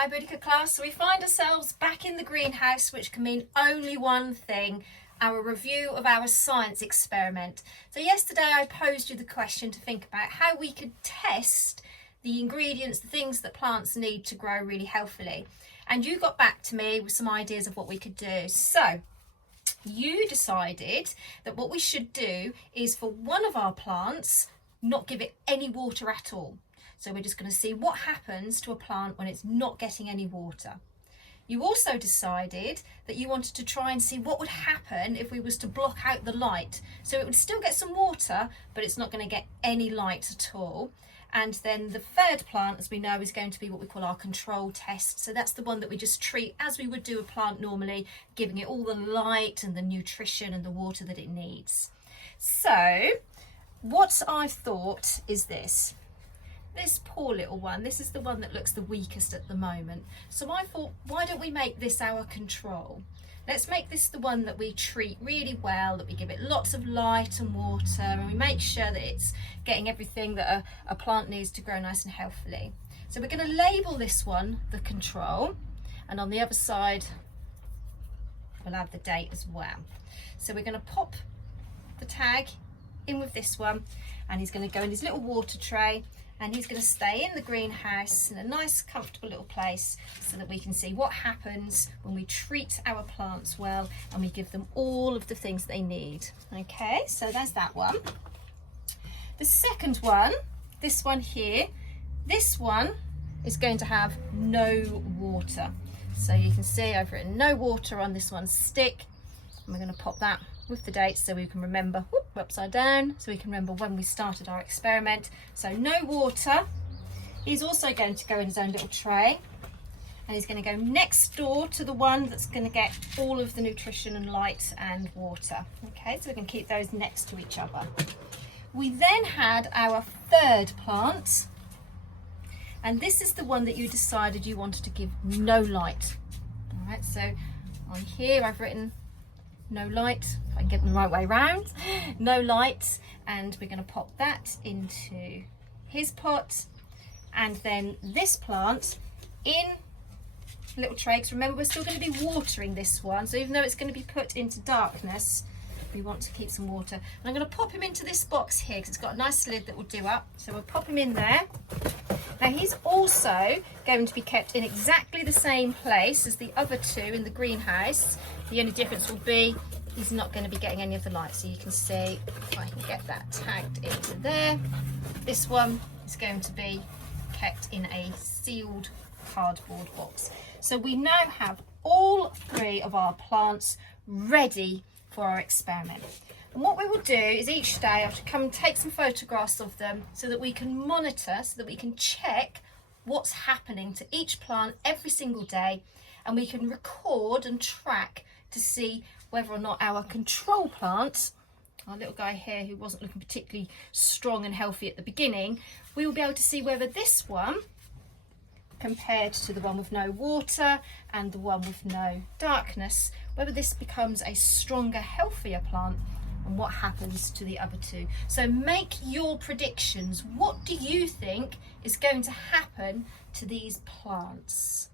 Hi Boudica class, so we find ourselves back in the greenhouse, which can mean only one thing, our review of our science experiment. So yesterday I posed you the question to think about how we could test the ingredients, the things that plants need to grow really healthily. And you got back to me with some ideas of what we could do. So you decided that what we should do is for one of our plants, not give it any water at all. So we're just going to see what happens to a plant when it's not getting any water. You also decided that you wanted to try and see what would happen if we was to block out the light. So it would still get some water, but it's not going to get any light at all. And then the third plant, as we know, is going to be what we call our control test. So that's the one that we just treat as we would do a plant normally, giving it all the light and the nutrition and the water that it needs. So what I've thought is this. This poor little one, this is the one that looks the weakest at the moment. So I thought, why don't we make this our control? Let's make this the one that we treat really well, that we give it lots of light and water, and we make sure that it's getting everything that a plant needs to grow nice and healthily. So we're going to label this one the control, and on the other side we'll have the date as well. So we're going to pop the tag in with this one, and he's going to go in his little water tray, and he's going to stay in the greenhouse in a nice comfortable little place so that we can see what happens when we treat our plants well and we give them all of the things they need. Okay, so there's that one. The second one, this one here, this one is going to have no water. So you can see I've written no water on this one's stick, and we're going to pop that with the dates so we can remember, upside down, so we can remember when we started our experiment. So no water. He's also going to go in his own little tray, and he's going to go next door to the one that's going to get all of the nutrition and light and water. Okay, so we can keep those next to each other. We then had our third plant, and this is the one that you decided you wanted to give no light. All right, so on here I've written no light, if I can get them the right way round, no light, and we're going to pop that into his pot. And then this plant in little tray, because remember we're still going to be watering this one, so even though it's going to be put into darkness, we want to keep some water. And I'm going to pop him into this box here because it's got a nice lid that will do up, so we'll pop him in there. Now he's also going to be kept in exactly the same place as the other two in the greenhouse. The only difference will be he's not going to be getting any of the light. So you can see, if I can get that tagged into there, this one is going to be kept in a sealed cardboard box. So we now have all three of our plants ready for our experiment. And what we will do is each day I have to come and take some photographs of them so that we can monitor, so that we can check what's happening to each plant every single day, and we can record and track to see whether or not our control plant, our little guy here who wasn't looking particularly strong and healthy at the beginning, we will be able to see whether this one, compared to the one with no water and the one with no darkness, whether this becomes a stronger, healthier plant, and what happens to the other two. So make your predictions. What do you think is going to happen to these plants?